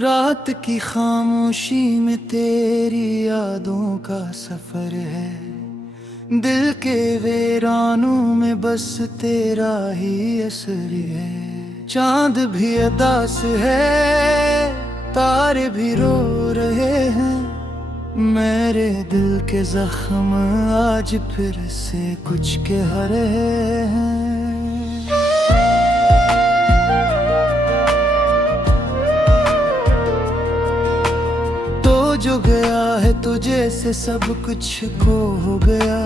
रात की खामोशी में तेरी यादों का सफर है। दिल के वीरानों में बस तेरा ही असर है। चांद भी अदास है, तारे भी रो रहे हैं। मेरे दिल के जख्म आज फिर से कुछ के हरे हैं। जो गया है तुझे से सब कुछ खो हो गया।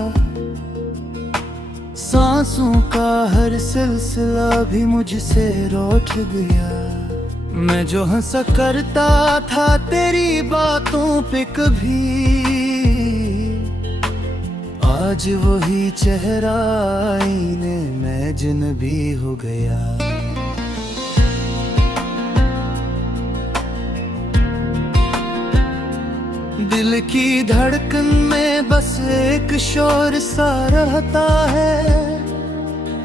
सांसों का हर सिलसिला भी मुझसे रूठ गया। मैं जो हंसा करता था तेरी बातों पे कभी, आज वही चेहरा आईने में अजनबी हो गया। दिल की धड़कन में बस एक शोर सा रहता है।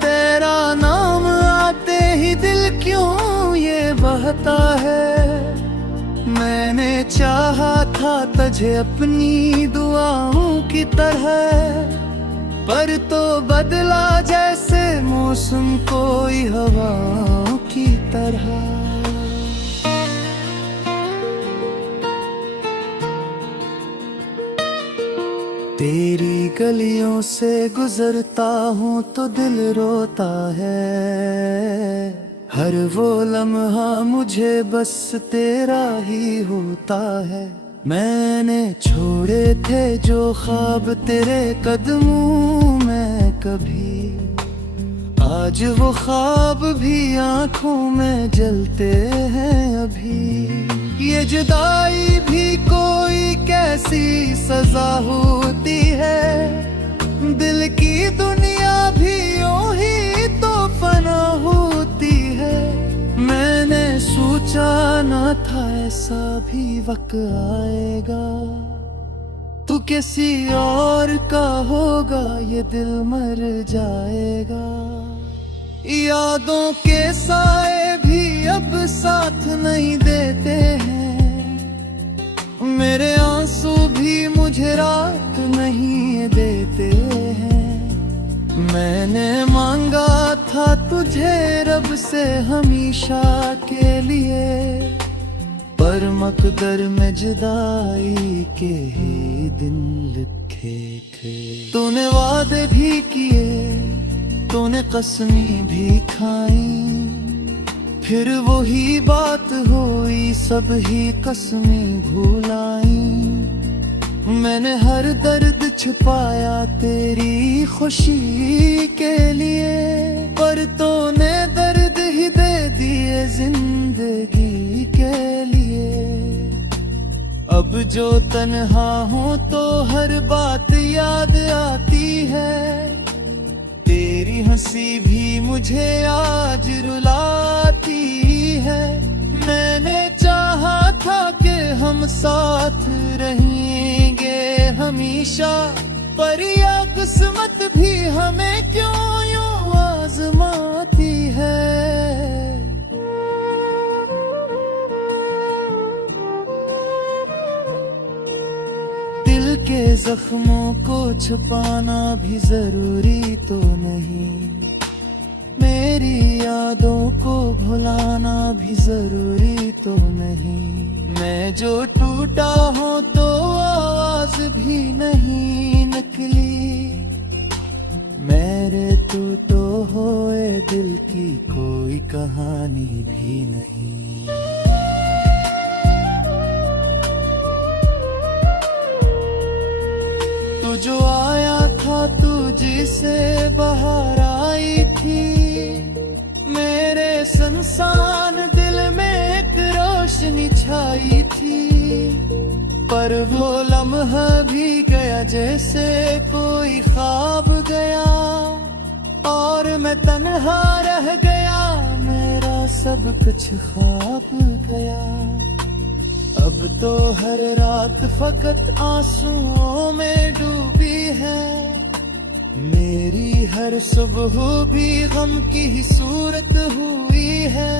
तेरा नाम आते ही दिल क्यों ये बहता है। मैंने चाहा था तुझे अपनी दुआओं की तरह, पर तो बदला जैसे मौसम कोई हवाओं की तरह। तेरी गलियों से गुजरता हूँ तो दिल रोता है। हर वो लम्हा मुझे बस तेरा ही होता है। मैंने छोड़े थे जो ख्वाब तेरे कदमों में कभी, आज वो ख्वाब भी आँखों में जलते हैं अभी। ये जुदाई भी कोई कैसी सजा होती है। दिल की दुनिया भी यूं ही तो फना होती है। मैंने सोचा ना था ऐसा भी वक्त आएगा। तू किसी और का होगा ये दिल मर जाएगा। यादों के साए भी अब साथ नहीं देते हैं। मेरे आंसू भी मुझे रात नहीं देते हैं। मैंने मांगा था तुझे रब से हमेशा के लिए, पर मकदर में जुदाई के ही दिन लिखे थे। तूने वादे भी किए, तूने कसमें भी खाई, फिर वही बात हुई सब ही कसमें भुलाई। मैंने हर दर्द छुपाया तेरी खुशी के लिए, पर तूने दर्द ही दे दिए जिंदगी के लिए। अब जो तन्हा हूँ तो हर बात याद आती है। तेरी हंसी भी मुझे आज रुलाती है। मैंने चाहा था कि हम साथ रहेंगे हमेशा, पर यह किस्मत भी हमें क्यों यूं आजमाती है। दिल के जख्मों को छुपाना भी जरूरी तो नहीं। मेरी यादों को भुलाना भी जरूरी तो नहीं। मैं जो टूटा हूँ तो आवाज भी नहीं निकली। मेरे टूटो हुए दिल की कोई कहानी भी नहीं। तू जो आया था तुझसे बाहर आई थी। मेरे संसान दिल में एक रोशनी छाई थी, पर वो लम्हा भी गया जैसे कोई ख्वाब गया। और मैं तन्हा रह गया, मेरा सब कुछ ख्वाब गया। अब तो हर रात फकत आंसुओं में डूबी है। मेरी हर सुबह भी गम की ही सूरत हुई है।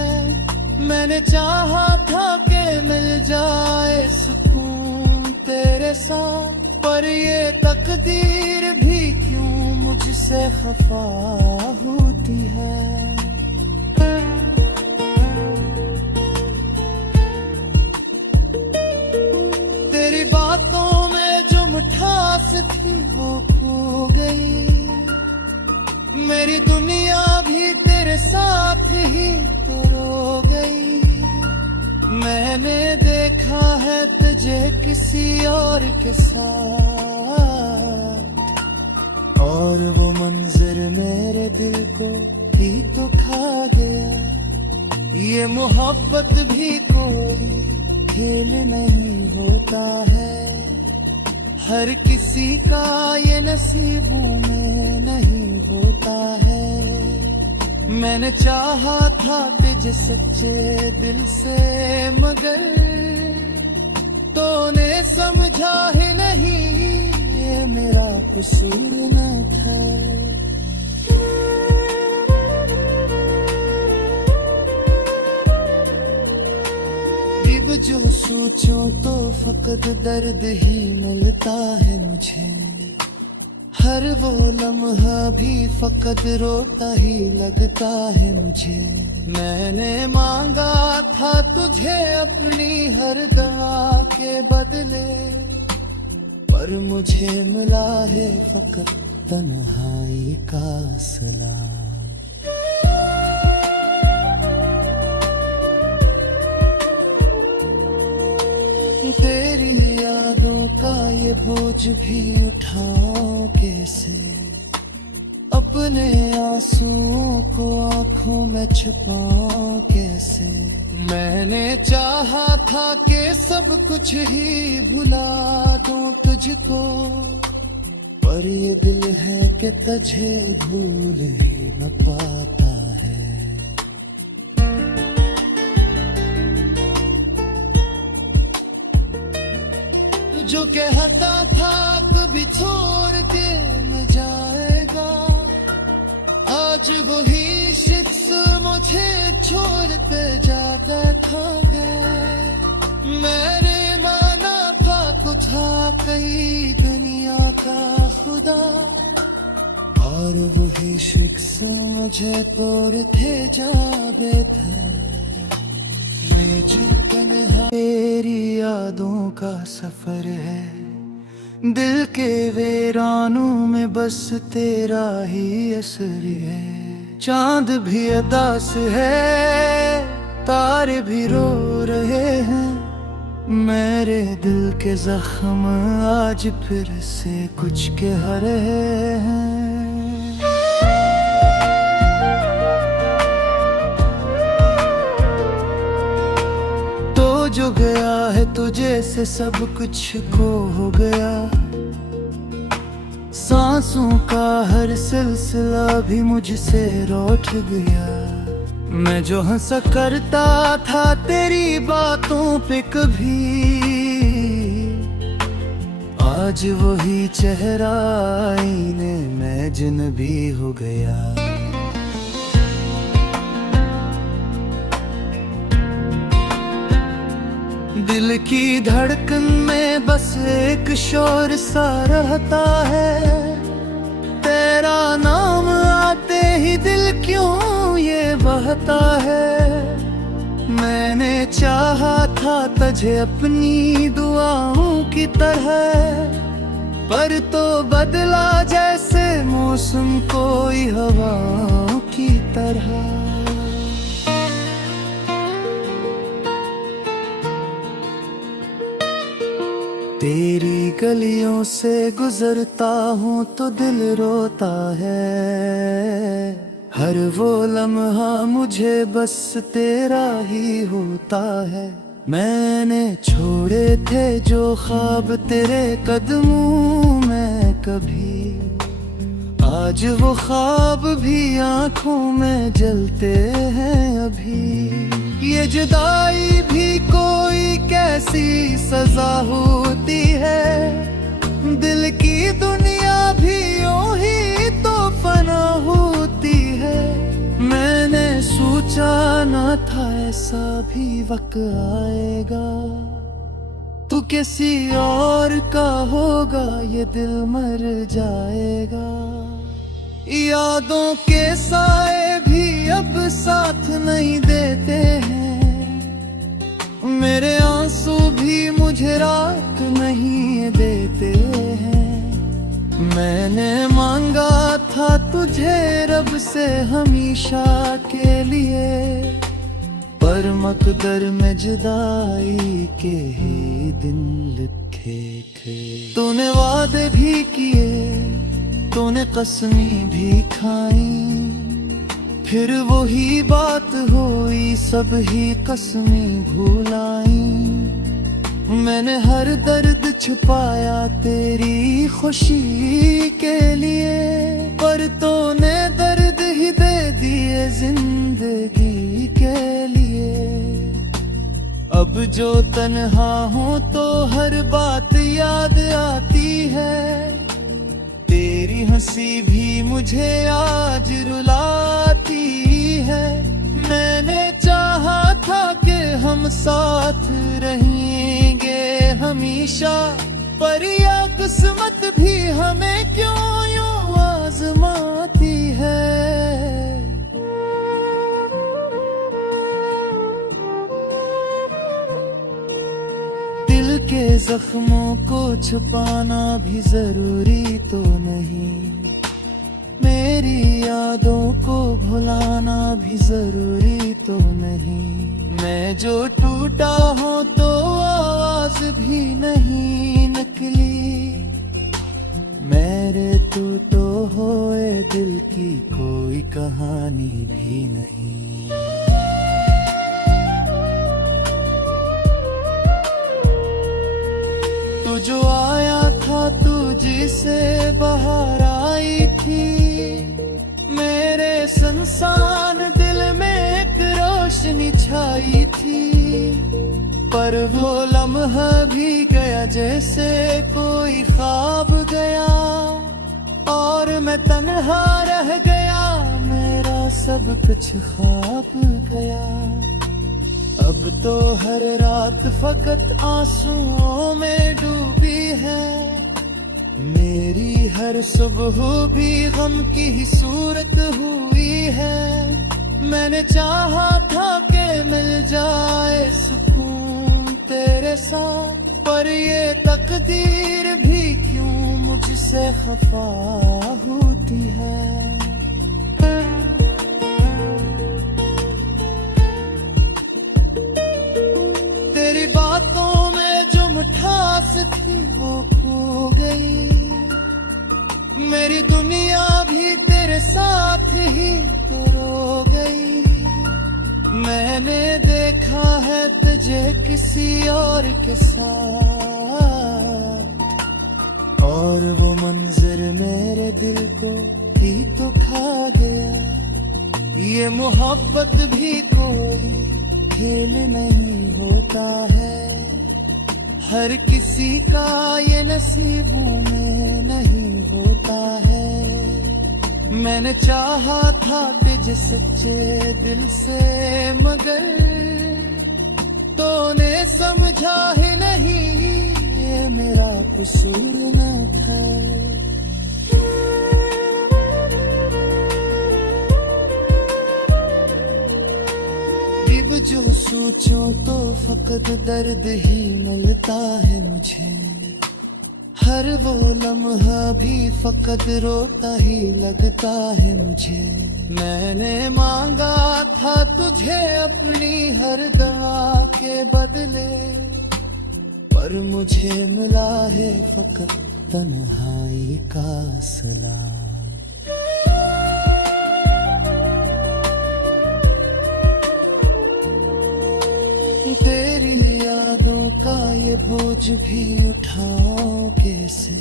मैंने चाहा था कि मिल जाए सुकून तेरे साथ, पर ये तकदीर भी क्यों मुझसे खफा होती है। तेरी बातों में जो मिठास थी वो खो गई, मेरी दुनिया भी तेरे साथ ही तो रो गई। मैंने देखा है तुझे किसी और के साथ, और वो मंजर मेरे दिल को ही तो खा गया। ये मोहब्बत भी कोई खेल नहीं होता है, हर किसी का ये नसीबों में नहीं होता है। मैंने चाहा था तुझे सच्चे दिल से, मगर तूने समझा ही नहीं, ये मेरा कसूर न था। जो सोचो तो फकत दर्द ही मिलता है मुझे, हर वो लम्हा भी फकत रोता ही लगता है मुझे। मैंने मांगा था तुझे अपनी हर दवा के बदले, पर मुझे मिला है फकत तन्हाई का सलाम। तेरी यादों का ये बोझ भी उठाओ कैसे, अपने आंसुओं को आंखों में छुपाओ कैसे। मैंने चाहा था कि सब कुछ ही भुला दूं तुझको, पर ये दिल है कि तुझे भूल ही न पाता है। जो कहता था कभी छोड़ के न जाएगा, आज वही शख्स मुझे छोड़ते जाता था है। मैंने माना था कुछ कई दुनिया का खुदा, और वही शख्स मुझे तोड़ते जाते थे। तेरी यादों का सफर है, दिल के वीरानों में बस तेरा ही असर है। चांद भी अदास है, तारे भी रो रहे हैं, मेरे दिल के जख्म आज फिर से कुछ कह रहे हैं। जो गया है तुझे से सब कुछ खो हो गया, सांसों का हर सिलसिला भी मुझसे रूठ गया। मैं जो हंसा करता था तेरी बातों पे कभी, आज वही चेहरा आईने में अजनबी हो गया। दिल की धड़कन में बस एक शोर सा रहता है, तेरा नाम आते ही दिल क्यों ये बहता है। मैंने चाहा था तुझे अपनी दुआओं की तरह, पर तो बदला जैसे मौसम कोई हवाओं की तरह। तेरी गलियों से गुजरता हूँ तो दिल रोता है, हर वो लम्हा मुझे बस तेरा ही होता है। मैंने छोड़े थे जो ख्वाब तेरे कदमों में कभी, आज वो ख्वाब भी आंखों में जलते हैं अभी। ये जुदाई भी कोई कैसी सजा होती है, दिल की दुनिया भी यूं ही तो फना होती है। मैंने सोचा न था ऐसा ऐसा भी वक्त आएगा, तू किसी और का होगा, ये दिल मर जाएगा। यादों के साए भी अब साथ नहीं देते हैं, मेरे आंसू भी मुझे रात नहीं देते हैं। मैंने मांगा था तुझे रब से हमेशा के लिए, पर मकदर में जुदाई के ही दिन लिखे थे। तूने वादे भी किए, तूने कसमें भी खाई, फिर वही बात हुई, सब ही कसमें भुलाई। मैंने हर दर्द छुपाया तेरी खुशी के लिए, पर तूने दर्द ही दे दिए जिंदगी के लिए। अब जो तन्हा हूँ तो हर बात याद आती है, तेरी हंसी भी मुझे आज रुलाती है। मैंने चाहा था कि हम साथ रहेंगे हमेशा, पर यह किस्मत भी हमें क्यों यूं आजमाती है। दिल के जख्मों को छुपाना भी जरूरी तो नहीं, मेरी यादों को भुलाना भी जरूरी तो नहीं। मैं जो टूटा हूँ तो आवाज भी नहीं निकली, मेरे टूटो हुए दिल की कोई कहानी भी नहीं। तू जो आया था, तू जिसे बाहर आई थी, मेरे संसान दिल में एक रोशनी छाई थी। पर वो लम्हा भी गया जैसे कोई ख्वाब गया, और मैं तन्हा रह गया, मेरा सब कुछ ख्वाब गया। अब तो हर रात फकत आंसुओं में डूबी है, मेरी हर सुबह भी गम की ही सूरत हुई है। मैंने चाहा था कि मिल जाए सुकून तेरे साथ, पर ये तकदीर भी क्यों मुझसे खफा होती है। तेरी बातों में जो मिठास थी वो खो गई, मेरी दुनिया भी तेरे साथ ही तो रो गई। मैंने देखा है तुझे किसी और के साथ, और वो मंजर मेरे दिल को ही तो खा गया। ये मोहब्बत भी कोई खेल नहीं होता है, हर किसी का ये नसीबों में नहीं होता है। मैंने चाहा था तुझे सच्चे दिल से, मगर तूने समझा ही नहीं, ये मेरा कसूर न था। जो सोचूं तो फकत दर्द ही मिलता है मुझे, हर वो लम्हा भी फकत रोता ही लगता है मुझे। मैंने मांगा था तुझे अपनी हर दवा के बदले, पर मुझे मिला है फकत तन्हाई का सिला। तेरी यादों का ये बोझ भी उठाओ कैसे,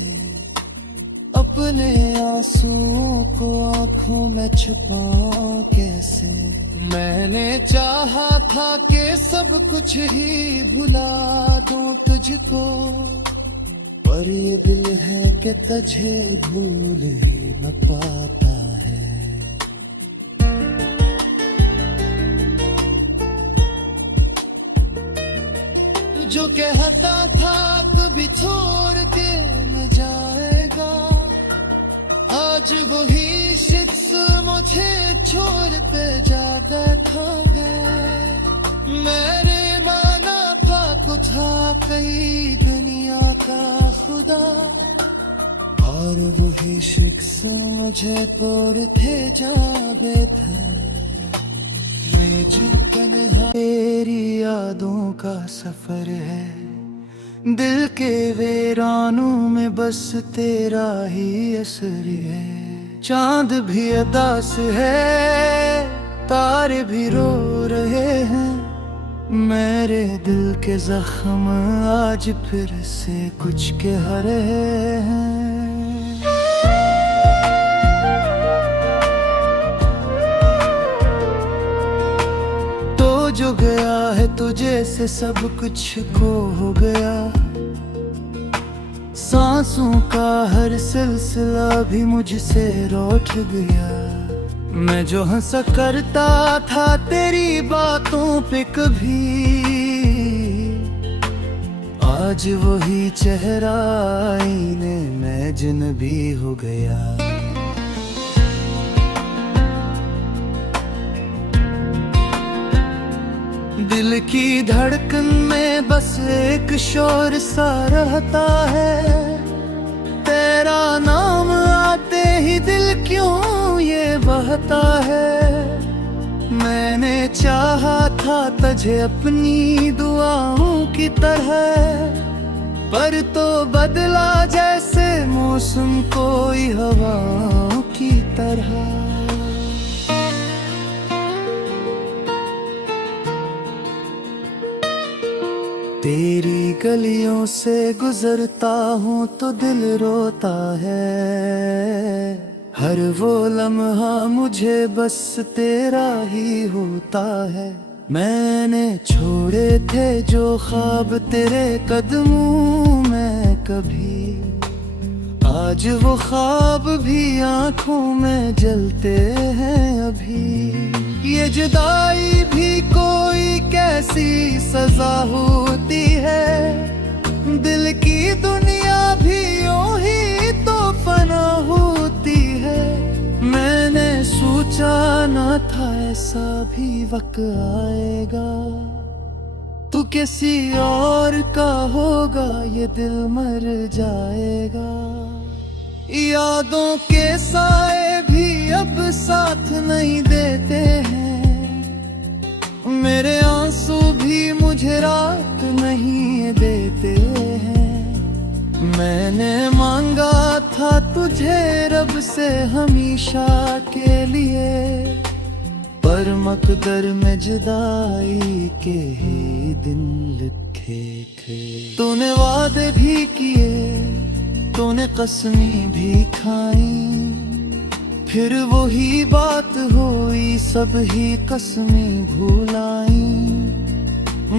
अपने आंसुओं को आंखों में छुपाओ कैसे। मैंने चाहा था कि सब कुछ ही भुला दूं तुझको, पर ये दिल है कि तुझे भूल ही न पाता है। जो कहता था कभी छोड़ के न जाएगा, आज वही शख्स मुझे छोड़ते जाता था गए। मैंने माना था कुछ कई दुनिया का खुदा, और वही शख्स मुझे तोड़ते जावे था। मैं जो तन्हा तेरी यादों का सफर है, दिल के वीरानों में बस तेरा ही असर है। चांद भी अदास है, तारे भी रो रहे हैं, मेरे दिल के जख्म आज फिर से कुछ कह रहे हैं। जो गया है तुझे से सब कुछ खो हो गया, सांसों का हर सिलसिला भी मुझसे रूठ गया। मैं जो हंसा करता था तेरी बातों पे कभी, आज वही चेहरा आईने में अजनबी हो गया। दिल की धड़कन में बस एक शोर सा रहता है, तेरा नाम आते ही दिल क्यों ये बहता है। मैंने चाहा था तुझे अपनी दुआओं की तरह, पर तो बदला जैसे मौसम कोई हवाओं की तरह। तेरी गलियों से गुजरता हूँ तो दिल रोता है, हर वो लम्हा मुझे बस तेरा ही होता है। मैंने छोड़े थे जो ख्वाब तेरे कदमों में कभी, आज वो ख्वाब भी आंखों में जलते हैं अभी। ये जुदाई भी कोई कैसी सजा होती है, दिल की दुनिया भी यूं ही तो फना होती है। मैंने सोचा न था ऐसा भी वक्त आएगा, तू किसी और का होगा ये दिल मर जाएगा। यादों के साए भी अब साथ नहीं देते हैं, मेरे आंसू भी मुझे रात नहीं देते हैं। मैंने मांगा था तुझे रब से हमेशा के लिए, पर मकदर में जुदाई के ही दिन लिखे थे। तूने वादे भी किए, तूने कसमें भी खाई, फिर वही बात हुई सब ही कसमें भुलाई।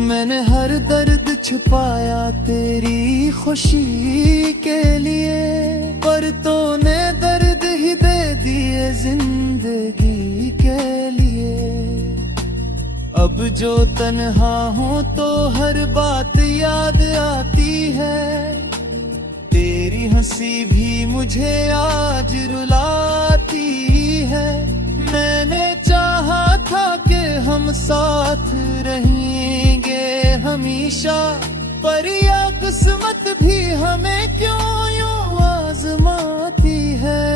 मैंने हर दर्द छुपाया तेरी खुशी के लिए, पर तूने दर्द ही दे दिए जिंदगी के लिए। अब जो तन्हा हूँ तो हर बात याद आती है, तेरी हंसी भी मुझे आज रुलाती है। मैंने चाहा था कि हम साथ रहेंगे हमेशा, पर यह किस्मत भी हमें क्यों यूं आजमाती है।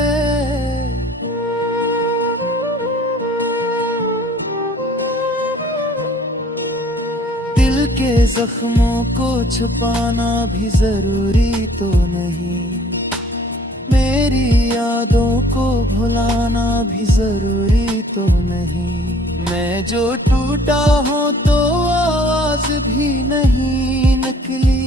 दिल के जख्मों को छुपाना भी जरूरी तो नहीं, मेरी यादों को भुलाना भी जरूरी तो नहीं। मैं जो टूटा हूँ तो आवाज भी नहीं निकली,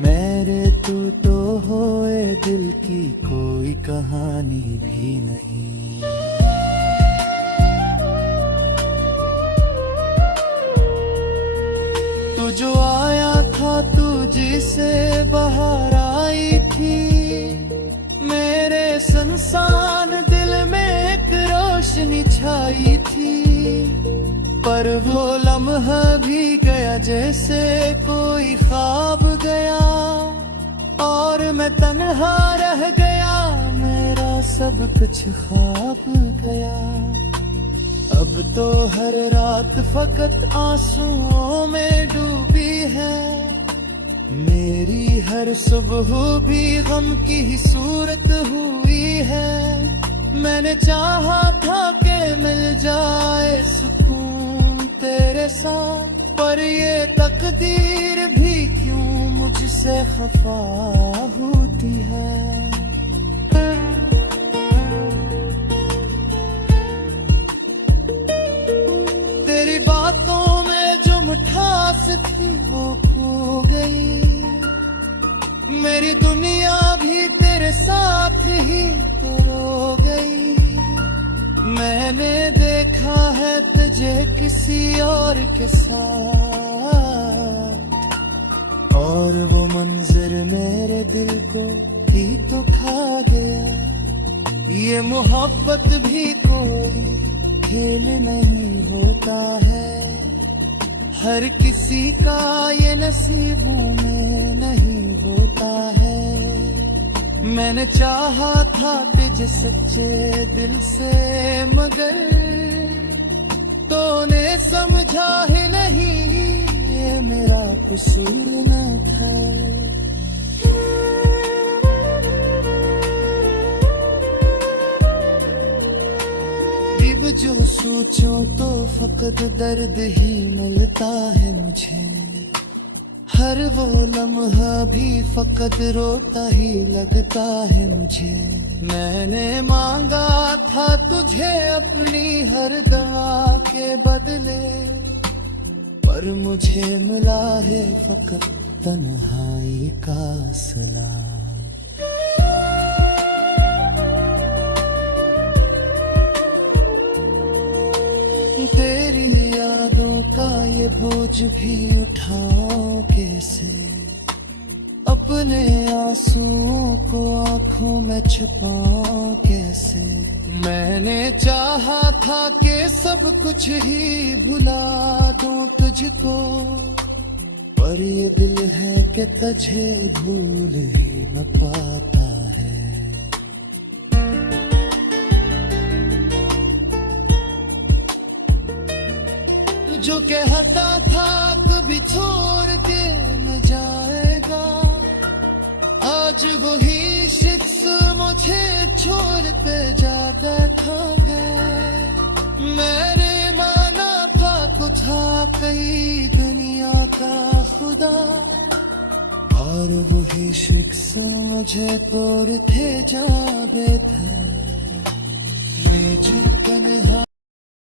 मेरे तू तो होए दिल की कोई कहानी भी नहीं। तू जो आया था तुझसे बाहर आई थी, मेरे संसान दिल में एक रोशनी छाई थी, पर हर वो लम्हा भी गया जैसे कोई ख्वाब गया, और मैं तन्हा रह गया, मेरा सब कुछ ख्वाब गया। अब तो हर रात फकत आंसुओं में डूबी है, मेरी हर सुबह भी गम की ही सूरत हुई है। मैंने चाहा था कि मिल जाए सुकून तेरे साथ, पर ये तकदीर भी क्यों मुझसे खफा होती है। तेरी बातों में जो मिठास थी वो खो गई, मेरी दुनिया भी तेरे साथ ही तो रो गई। मैंने देखा है तुझे किसी और के साथ, और वो मंजर मेरे दिल को ही तो खा गया। ये मोहब्बत भी कोई खेल नहीं होता है, हर किसी का ये नसीबों में नहीं होता है। मैंने चाहा था तुझे सच्चे दिल से, मगर तूने समझा ही नहीं, ये मेरा कसूर न था। अब जो सोचो तो फकत दर्द ही मिलता है मुझे, हर वो लम्हा भी फकत रोता ही लगता है मुझे। मैंने मांगा था तुझे अपनी हर दवा के बदले, पर मुझे मिला है फकत तन्हाई का सिला। तेरी यादों का ये बोझ भी उठाओ कैसे, अपने आंसुओं को आंखों में छुपाओ कैसे। मैंने चाहा था कि सब कुछ ही भुला दूं तुझको, पर ये दिल है कि तुझे भूल ही न पाता है। जो कहता था कभी छोड़ के न जाएगा, आज वही शख्स मुझे छोड़ते जाता था गए। मैंने माना था कुछ कई दुनिया का खुदा, और वही शख्स मुझे तोड़ के जावे थे। ये जो तन्हा